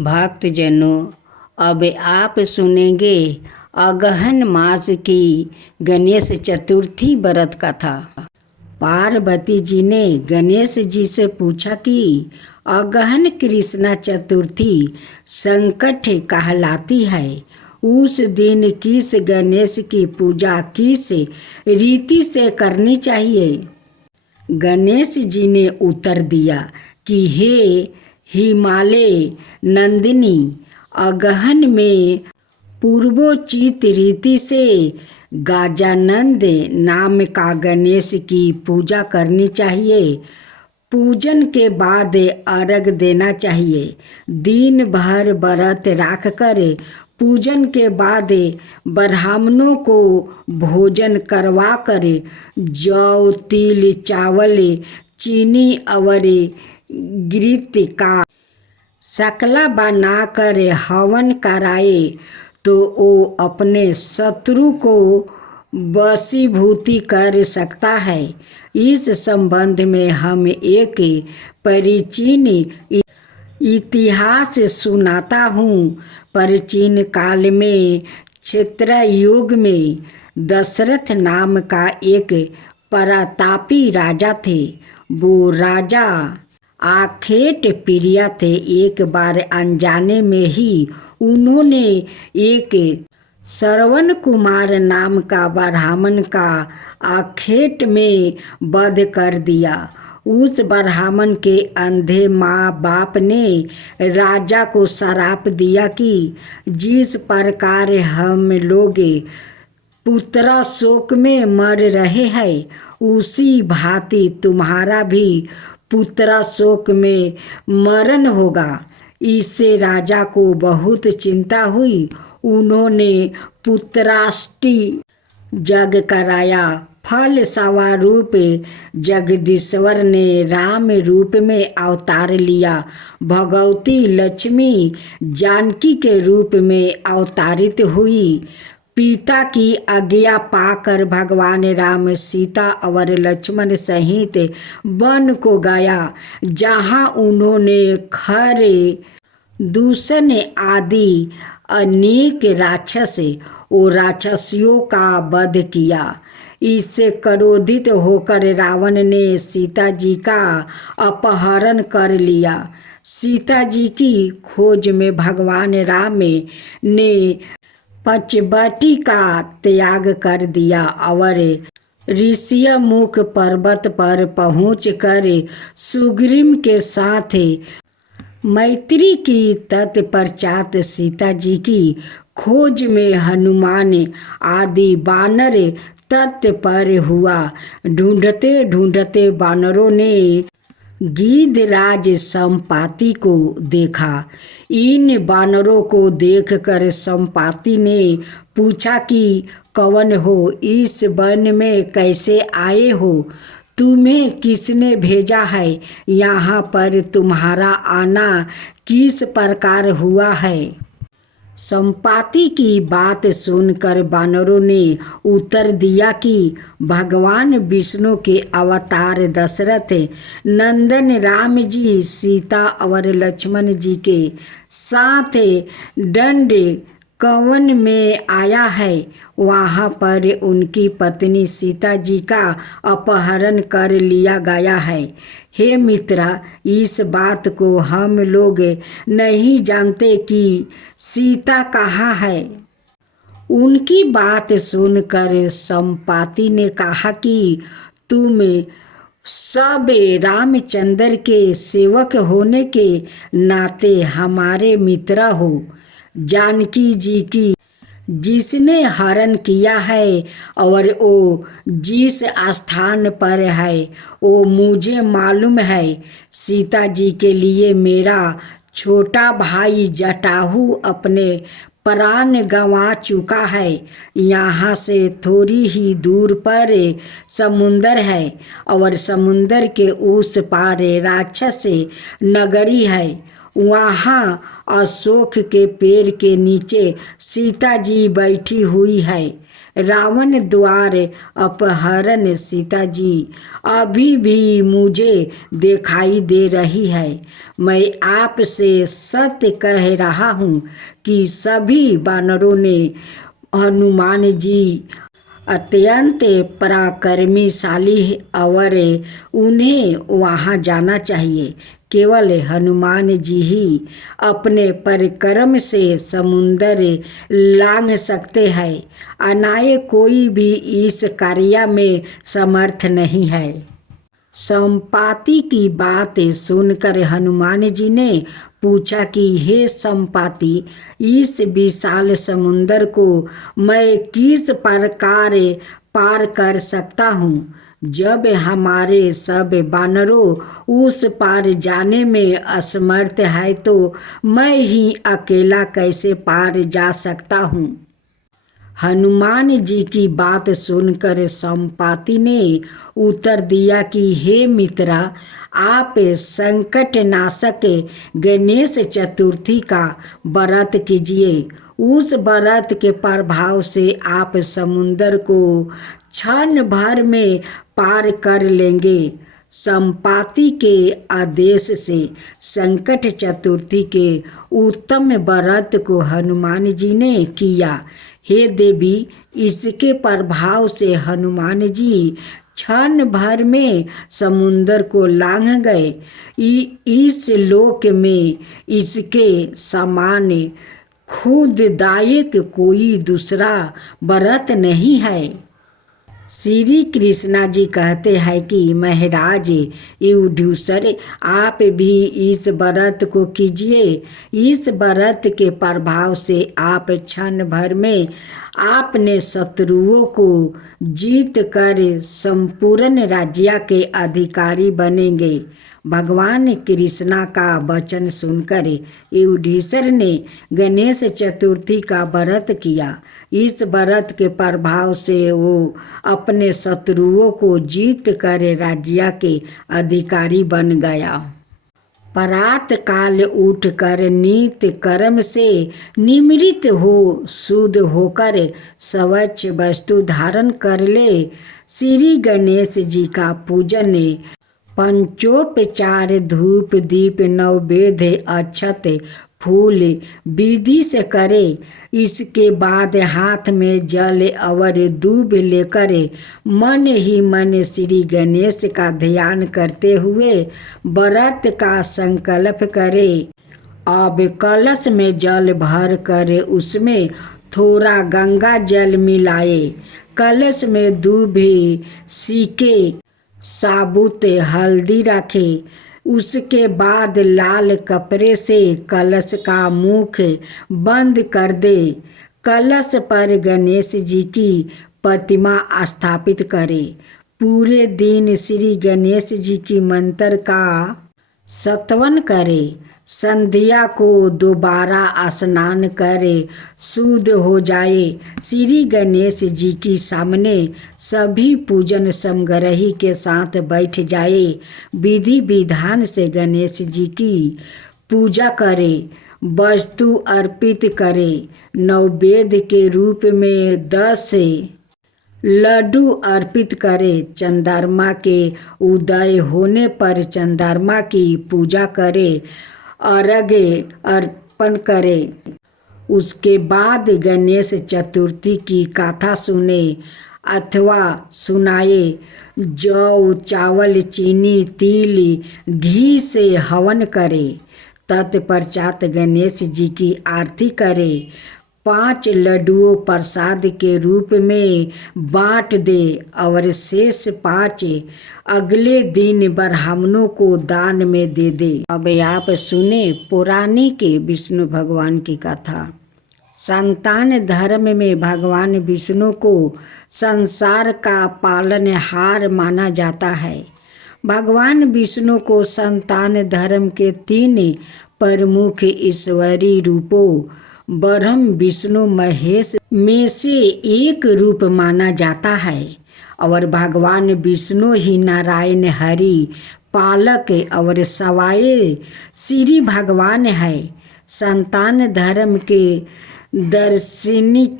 भक्तजनों, अब आप सुनेंगे अगहन मास की गणेश चतुर्थी व्रत कथा। पार्वती जी ने गणेश जी से पूछा कि अगहन कृष्णा चतुर्थी संकट कहलाती है। उस दिन किस गणेश की पूजा किस रीति से करनी चाहिए? गणेश जी ने उत्तर दिया कि हे हिमालय नंदिनी, अगहन में पूर्वोचित रीति से गजानंद नाम का गणेश की पूजा करनी चाहिए। पूजन के बाद अर्घ देना चाहिए। दिन भर व्रत रख कर पूजन के बाद ब्राह्मणों को भोजन करवा कर जौ, तिल, चावल, चीनी और घृत का शकला बनाकर हवन कराए तो वो अपने शत्रु को वशीभूति कर सकता है। इस संबंध में हम एक प्राचीन इतिहास सुनाता हूँ। प्राचीन काल में क्षेत्रयुग में दशरथ नाम का एक प्रतापी राजा थे। वो राजा आखेट प्रिय थे। एक बार अनजाने में ही उन्होंने एक श्रवण कुमार नाम का ब्राह्मण का आखेट में वध कर दिया। उस ब्राह्मण के अंधे माँ बाप ने राजा को श्राप दिया कि जिस प्रकार हम लोग पुत्र शोक में मर रहे हैं, उसी भांति तुम्हारा भी पुत्र शोक में मरण होगा। इससे राजा को बहुत चिंता हुई। उन्होंने पुत्राष्टि यज्ञ कराया। फल स्वरूप जगदीश्वर ने राम रूप में अवतार लिया। भगवती लक्ष्मी जानकी के रूप में अवतारित हुई। पिता की आज्ञा पाकर भगवान राम सीता और लक्ष्मण सहित वन को गया, जहाँ उन्होंने खर, दूषण आदि अनेक राक्षस और राक्षसियों का वध किया। इससे क्रोधित होकर रावण ने सीता जी का अपहरण कर लिया। सीता जी की खोज में भगवान राम ने पंचवटी का त्याग कर दिया और ऋषिमुख पर्वत पर पहुंचकर सुग्रीव के साथ मैत्री की। तत्पश्चात सीता जी की खोज में हनुमान आदि बानर तत्पर हुआ। ढूंढते ढूंढते बानरों ने गिद्धराज संपाति को देखा। इन बानरों को देखकर संपाति ने पूछा कि कौन हो? इस वन में कैसे आए हो? तुम्हें किसने भेजा है? यहाँ पर तुम्हारा आना किस प्रकार हुआ है? संपाति की बात सुनकर बानरों ने उत्तर दिया कि भगवान विष्णु के अवतार दशरथ नंदन राम जी सीता और लक्ष्मण जी के साथ दंड कवन में आया है। वहाँ पर उनकी पत्नी सीता जी का अपहरण कर लिया गया है। हे मित्रा, इस बात को हम लोग नहीं जानते कि सीता कहाँ है। उनकी बात सुनकर संपाति ने कहा कि तुम सब रामचंद्र के सेवक होने के नाते हमारे मित्र हो। जानकी जी की जिसने हरण किया है और वो जिस स्थान पर है वो मुझे मालूम है। सीता जी के लिए मेरा छोटा भाई जटाहू अपने प्राण गंवा चुका है। यहाँ से थोड़ी ही दूर पर समुंदर है और समुंदर के उस पार राक्षस नगरी है। वहाँ अशोक के पेड़ के नीचे सीता जी बैठी हुई है। रावण द्वार अपहरण सीता जी अभी भी मुझे दिखाई दे रही है। मैं आपसे सत्य कह रहा हूँ कि सभी वानरों ने हनुमान जी अत्यंत पराक्रमशाली और उन्हें वहाँ जाना चाहिए। केवल हनुमान जी ही अपने परिक्रम से समुंदर लांघ सकते हैं, अन्य कोई भी इस कार्य में समर्थ नहीं है। संपाति की बात सुनकर हनुमान जी ने पूछा कि हे संपाति, इस विशाल समुंदर को मैं किस प्रकार पार कर सकता हूँ? जब हमारे सब वानरों उस पार जाने में असमर्थ है तो मैं ही अकेला कैसे पार जा सकता हूँ? हनुमान जी की बात सुनकर संपाति ने उत्तर दिया कि हे मित्रा, आप संकट नाशक गणेश चतुर्थी का व्रत कीजिए। उस व्रत के प्रभाव से आप समुंदर को क्षण भर में पार कर लेंगे। संपाति के आदेश से संकट चतुर्थी के उत्तम व्रत को हनुमान जी ने किया। हे देवी, इसके प्रभाव से हनुमान जी क्षण भर में समुंदर को लांघ गए। इस लोक में इसके समान खुददायक कोई दूसरा व्रत नहीं है। श्री कृष्णा जी कहते हैं कि महाराज युधिष्ठिर, आप भी इस व्रत को कीजिए। इस व्रत के प्रभाव से आप क्षण भर में अपने शत्रुओं को जीत कर संपूर्ण राज्य के अधिकारी बनेंगे। भगवान कृष्णा का वचन सुनकर युधिष्ठिर ने गणेश चतुर्थी का व्रत किया। इस व्रत के प्रभाव से वो अपने शत्रुओं को जीत कर राज्य के अधिकारी बन गया। प्रात काल उठकर नित्य कर्म से निमृत हो शुद्ध होकर स्वच्छ वस्तु धारण कर ले। श्री गणेश जी का पूजन पंचोपचार धूप दीप नैवेद्य अक्षत फूल विधि से करे। इसके बाद हाथ में जल और दूब लेकर मन ही मन श्री गणेश का ध्यान करते हुए व्रत का संकल्प करे। अब कलश में जल भर कर उसमें थोड़ा गंगा जल मिलाए। कलश में दूब सीके साबुत हल्दी रखे। उसके बाद लाल कपड़े से कलश का मुख बंद कर दे। कलश पर गणेश जी की प्रतिमा स्थापित करे। पूरे दिन श्री गणेश जी की मंत्र का स्तवन करे। संध्या को दोबारा स्नान करे शुद्ध हो जाए। श्री गणेश जी की सामने सभी पूजन समग्रही के साथ बैठ जाए। विधि विधान से गणेश जी की पूजा करे, वस्तु अर्पित करे। नैवेद्य के रूप में 10 लड्डू अर्पित करे। चंद्रमा के उदय होने पर चंद्रमा की पूजा करे, अर्घ्य अर्पण करे। उसके बाद गणेश चतुर्थी की कथा सुने अथवा सुनाए। जौ चावल चीनी तिल घी से हवन करे। तत्पश्चात गणेश जी की आरती करे। 5 लड्डुओं प्रसाद के रूप में बांट दे और शेष 5 अगले दिन ब्राह्मणों को दान में दे दे। अब आप सुने पौराणिक विष्णु भगवान की कथा। संतान धर्म में भगवान विष्णु को संसार का पालनहार माना जाता है। भगवान विष्णु को संतान धर्म के 3 प्रमुख ईश्वरीय रूपों ब्रह्म विष्णु महेश में से एक रूप माना जाता है और भगवान विष्णु ही नारायण हरि पालक और सवाए श्री भगवान है। संतान धर्म के दार्शनिक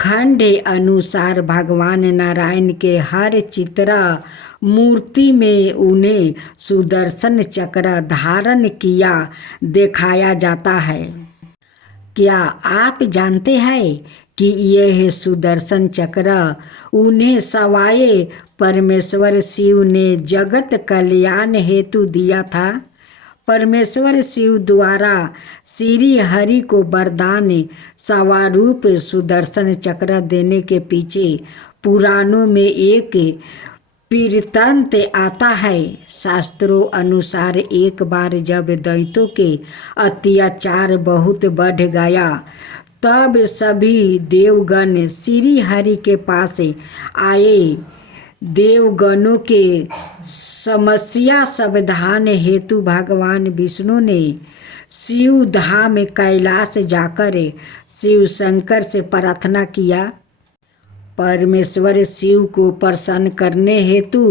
खंड अनुसार भगवान नारायण के हर चित्रा मूर्ति में उन्हें सुदर्शन चक्र धारण किया दिखाया जाता है। क्या आप जानते हैं कि यह सुदर्शन चक्र उन्हें सवाए परमेश्वर शिव ने जगत कल्याण हेतु दिया था? परमेश्वर शिव द्वारा श्री हरि को वरदान स्वरूप सुदर्शन चक्र देने के पीछे पुराणों में एक वृत्तांत आता है। शास्त्रों अनुसार एक बार जब दैत्यों के अत्याचार बहुत बढ़ गया तब सभी देवगण श्री हरि के पास आए। देवगणों के समस्या समाधान हेतु भगवान विष्णु ने शिव धाम कैलाश जाकर शिव शंकर से प्रार्थना किया। परमेश्वर शिव को प्रसन्न करने हेतु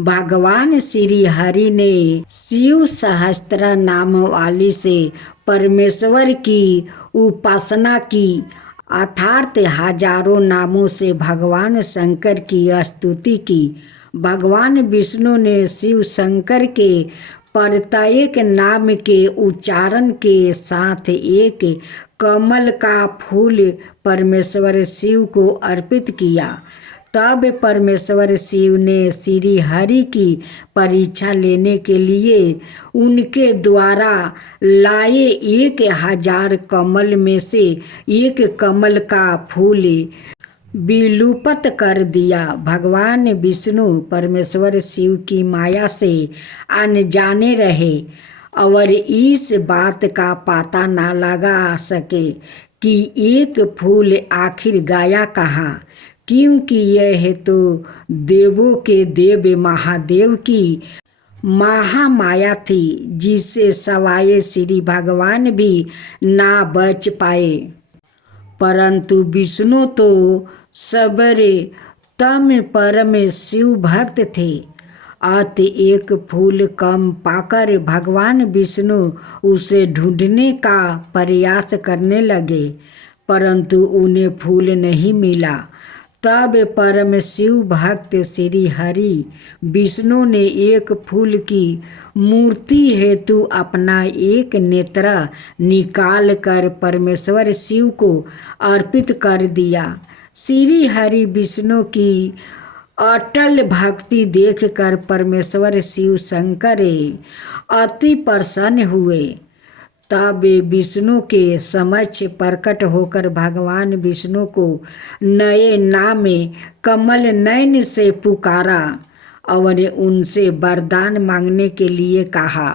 भगवान श्री हरि ने शिव सहस्त्र नाम वाली से परमेश्वर की उपासना की, अर्थात हजारों नामों से भगवान शंकर की स्तुति की। भगवान विष्णु ने शिव शंकर के प्रत्येक नाम के उच्चारण के साथ एक कमल का फूल परमेश्वर शिव को अर्पित किया। तब परमेश्वर शिव ने श्री हरि की परीक्षा लेने के लिए उनके द्वारा लाए 1000 कमल में से एक कमल का फूल विलुप्त कर दिया। भगवान विष्णु परमेश्वर शिव की माया से अनजाने रहे और इस बात का पता न लगा सके कि एक फूल आखिर गया कहाँ, क्योंकि यह तो देवों के देव महादेव की महामाया थी, जिससे सवाए श्री भगवान भी ना बच पाए। परंतु विष्णु तो सबरे तम परम शिव भक्त थे। अत एक फूल कम पाकर भगवान विष्णु उसे ढूंढने का प्रयास करने लगे, परंतु उन्हें फूल नहीं मिला। तब परम शिव भक्त श्री हरि विष्णु ने एक फूल की मूर्ति हेतु अपना एक नेत्र निकाल कर परमेश्वर शिव को अर्पित कर दिया। श्री हरि विष्णु की अटल भक्ति देखकर परमेश्वर शिव शंकर अति प्रसन्न हुए। तब विष्णु के समक्ष प्रकट होकर भगवान विष्णु को नए नाम कमल नयन से पुकारा और उनसे वरदान मांगने के लिए कहा।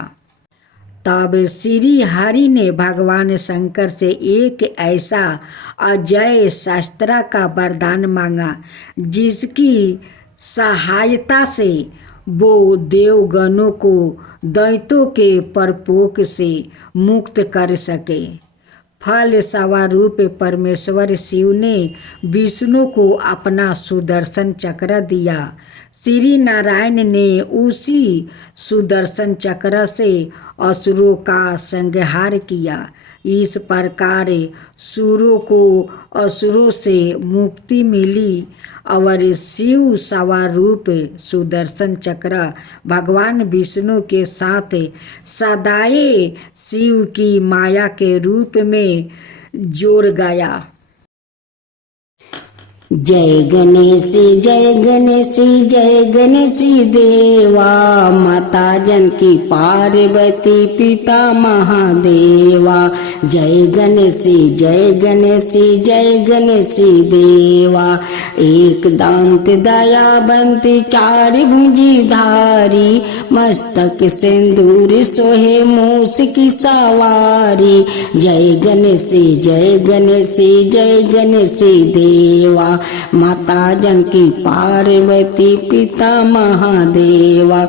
तब श्री हरि ने भगवान शंकर से एक ऐसा अजय शस्त्र का वरदान मांगा जिसकी सहायता से वो देवगणों को दैत्यों के प्रकोप से मुक्त कर सके। फल स्वरूप परमेश्वर शिव ने विष्णु को अपना सुदर्शन चक्र दिया। श्री नारायण ने उसी सुदर्शन चक्र से असुरों का संहार किया। इस प्रकार सुरों को असुरों से मुक्ति मिली और शिव स्वरूप सुदर्शन चक्र भगवान विष्णु के साथ सदाए शिव की माया के रूप में जोड़ गया। जय गणेश जय गणेश जय गणेश देवा, माता जानकी पार्वती पिता महादेवा। जय गणेश जय गणेश जय गणेश देवा, एक दांत दयावंत चार भुजी धारी, मस्तक सिंदूर सोहे मूस की सवारी। जय गणेश जय गणेश जय गणेश देवा, माता जानकी पार्वती पिता महादेवा।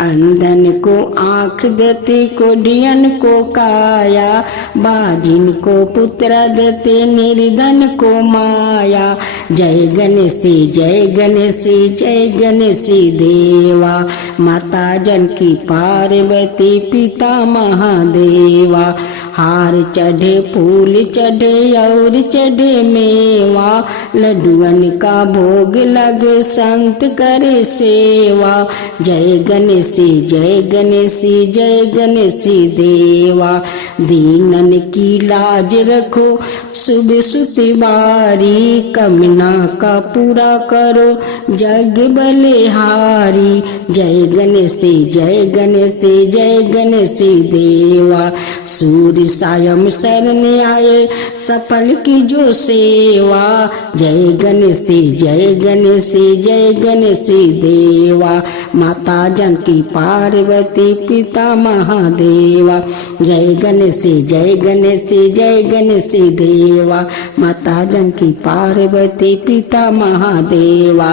अंधन को आँख देते, कोढ़ियन को काया, बाजिन को पुत्र देते, निर्धन को माया। जय गणेश जय गणेश जय गणेश देवा, माता जानकी पार्वती पिता महादेवा। हार चढ़े फूल चढ़े और चढ़े मेवा, लड्डुअन का भोग लगे संत करे सेवा। जय गणेश जय गणेश जय गणेश देवा, दीनन की लाज रखो शुभ सुतिवारी, कमना का पूरा करो जग बलिहारी। जय गणेश जय गणेश जय गणेश देवा, सूर्य सायं शरण आए सफल की जो सेवा। जय गणेश जय गणेश जय गणेश देवा, माता जानकी पार्वती पिता महादेवा। जय गणेश जय गणेश जय गणेश देवा, माता जानकी पार्वती पिता महादेवा।